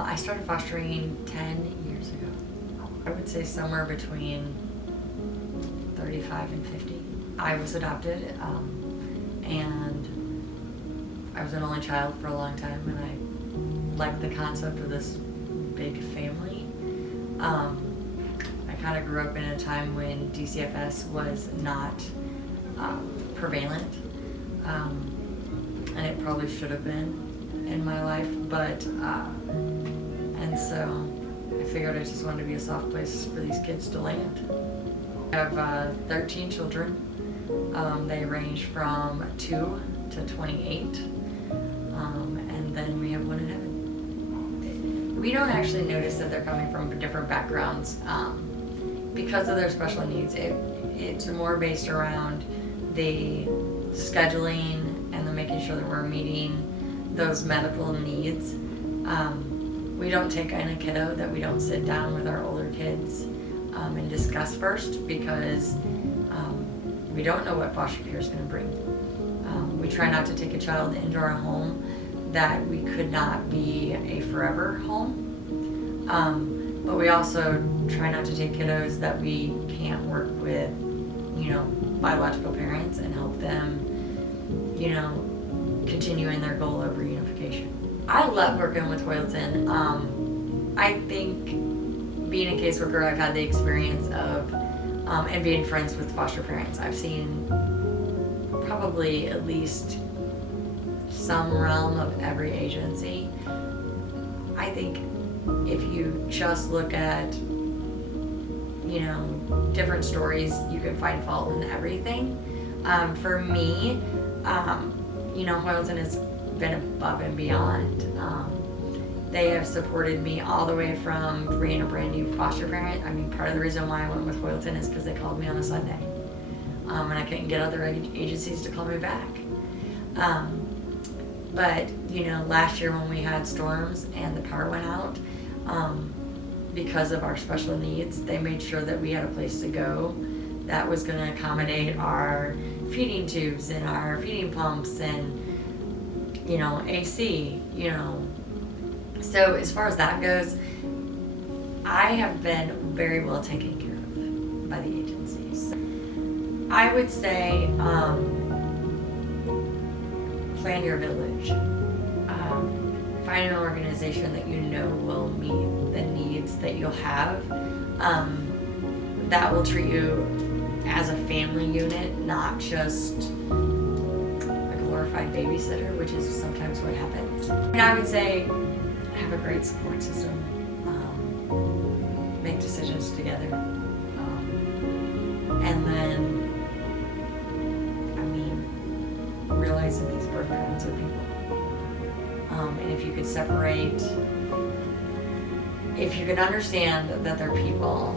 I started fostering 10 years ago. I would say somewhere between 35 and 50. I was adopted, and I was an only child for a long time, and I liked the concept of this big family. I kind of grew up in a time when DCFS was not prevalent, and it probably should have been in my life, but and so I figured I just wanted to be a soft place for these kids to land. I have 13 children. They range from 2 to 28, and then we have one in heaven. We don't actually notice that they're coming from different backgrounds because of their special needs. It's more based around the scheduling and the making sure that we're meeting those medical needs. We don't take in a kiddo that we don't sit down with our older kids and discuss first, because we don't know what foster care is going to bring. We try not to take a child into our home that we could not be a forever home. But we also try not to take kiddos that we can't work with, biological parents and help them, continue in their goal of reunification. I love working with Hoyleton. I think being a caseworker, I've had the experience of, and being friends with foster parents, I've seen probably at least some realm of every agency. I think if you just look at, different stories, you can find fault in everything. For me, Hoyleton has been above and beyond. They have supported me all the way from being a brand new foster parent. I mean, part of the reason why I went with Hoyleton is because they called me on a Sunday. And I couldn't get other agencies to call me back. But, last year when we had storms and the power went out, because of our special needs, they made sure that we had a place to go that was going to accommodate our feeding tubes and our feeding pumps and, AC, So as far as that goes, I have been very well taken care of by the agencies. I would say plan your village. Find an organization that will meet the needs that you'll have, that will treat you as a family unit, not just a glorified babysitter, which is sometimes what happens. And I would say have a great support system, make decisions together, and then, realize that these birth parents are people. And if you could separate, if you can understand that they're people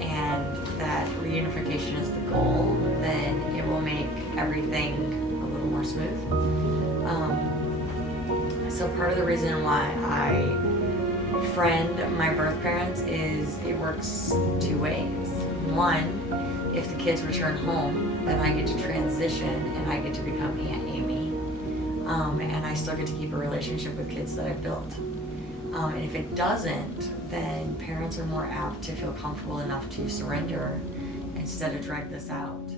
and that reunification is the goal, then it will make everything a little more smooth. So part of the reason why I friend my birth parents is it works two ways. One, if the kids return home, then I get to transition and I get to become Aunt Amy. And I still get to keep a relationship with kids that I've built. And if it doesn't, then parents are more apt to feel comfortable enough to surrender instead of drag this out.